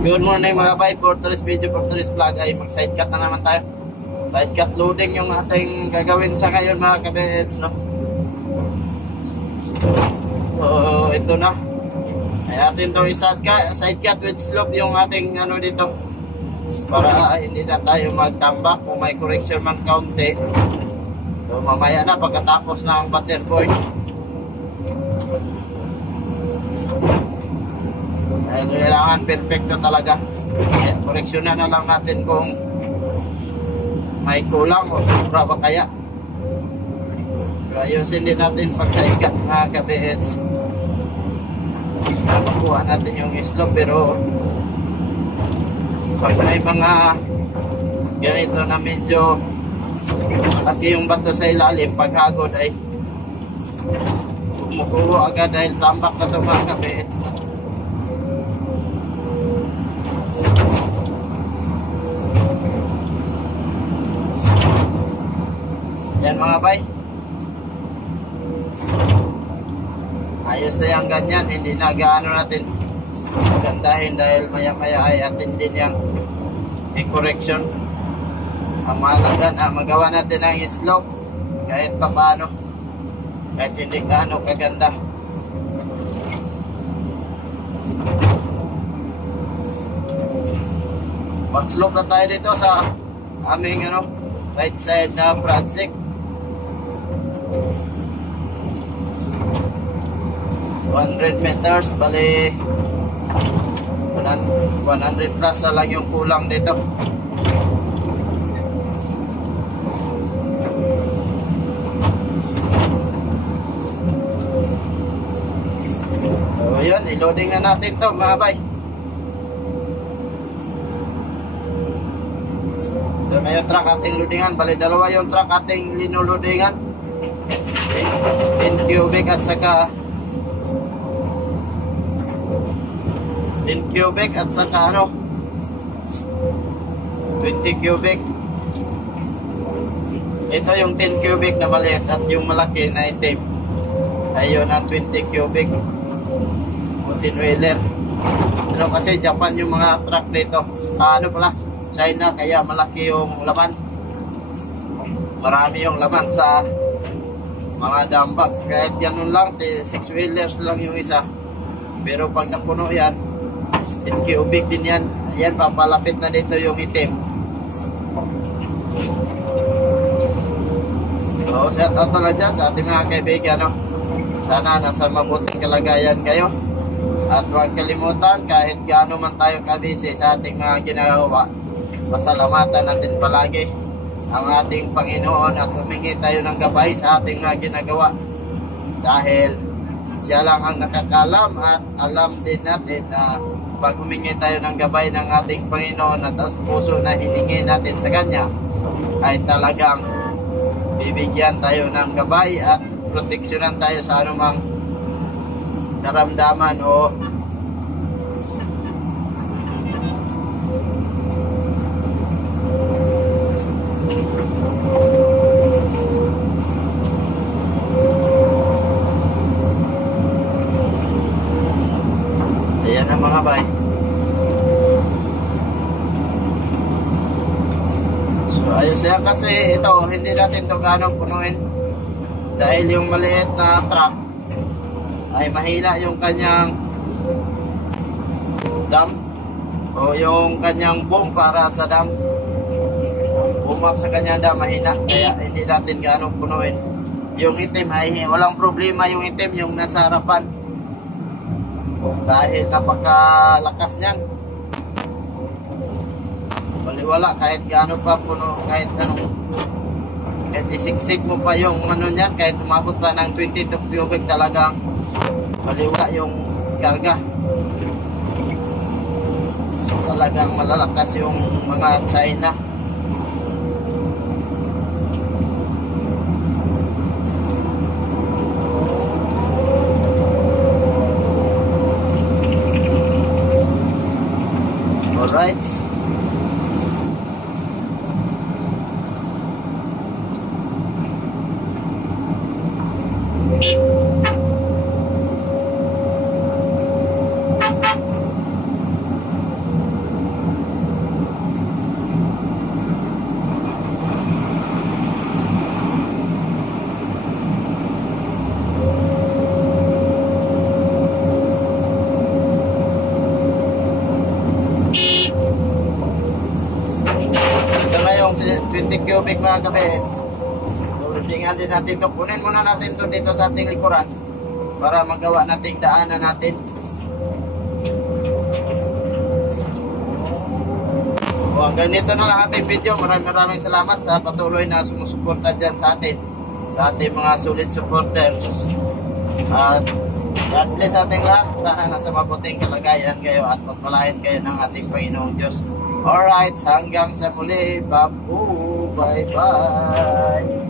Good morning mga bay, for today's video, for today's vlog ay mag sidecut na naman tayo. Sidecut loading yung ating gagawin sa ngayon mga kabets, no? So ito na ay atin itong sidecut with slope yung ating ano dito, para hindi na tayo magtambak kung may correction man kaunti. So mamaya na pagkatapos ng butterboard ay kailangan perfecto talaga. Koreksyonan na lang natin kung may kulang o sobra ba kaya. Ayusin din natin pag sidecut mga kabets. Makuha natin yung slope, pero pag may mga ganito na medyo laki yung bato sa ilalim, paghagod ay kumukuha agad dahil tambak na ito mga kabets. Yan mga bay, ayos na yung ganyan, hindi na gaano natin gandahin dahil maya maya ay atin din yung correction. Ang mahalaga na magawa natin ang slope kahit pa paano, kahit hindi gaano kaganda. Mag slope na tayo dito sa aming right side na project. 100 meters, bali 100 plus na lang yung kulang dito. So yun, i-loading na natin to mga bay. So may yung truck ating loadingan, bali dalawa yung truck ating linulodingan, 10 cubic at saka 10 cubic at saka 20 cubic. Ito yung 10 cubic na maliit at yung malaki na itim ayun ang 20 cubic 14 wheeler. Pero kasi Japan yung mga truck dito, China, kaya malaki yung laman, marami yung laman sa mga dump box. Kahit ganun lang, 6 wheelers lang yung isa, pero pag napuno yan 10 cubic din yan. Ayan, papalapit na dito yung itim. So shout out na dyan sa ating mga kaibigan, sana nasa mabuting kalagayan kayo. At huwag kalimutan, kahit gaano man tayo kabisi sa ating mga ginagawa, pasalamatan natin palagi ang ating Panginoon at humingi tayo ng gabay sa ating mga ginagawa, dahil siya lang ang nakakalam. At alam din natin na pag humingi tayo ng gabay ng ating Panginoon at taos puso na hiningi natin sa Kanya, ay talagang bibigyan tayo ng gabay at proteksyonan tayo sa anumang karamdaman o ayan ang mga bay. So ayos yan, kasi ito hindi natin ito ganong punuin dahil yung maliit na truck ay mahina yung kanyang dam o yung kanyang boom para sa dam, boom up sa kanyang dam mahina, kaya hindi natin ganong punuin. Yung itim ay walang problema, yung itim yung nasa harapan dahil napakalakas niyan, baliwala kahit gaano pa puno, kahit isiksik mo pa yung niyan, kahit umabot pa ng 22 cubic, talagang baliwala yung karga. Talagang malalakas yung mga China. Alright. 20 cubic mga kabits. Loadingan din natin ito. Kunin muna natin ito dito sa ating likuran para magawa nating daanan natin. O, hanggang dito na lang ating video. Maraming salamat sa patuloy na sumusuporta dyan sa atin, sa ating mga solid supporters. At God bless ating lahat. Sana nasa mabuting kalagayan kayo at pagpalain kayo ng ating Panginoong Diyos. Alright, hanggang sa muli. Babu, bye-bye.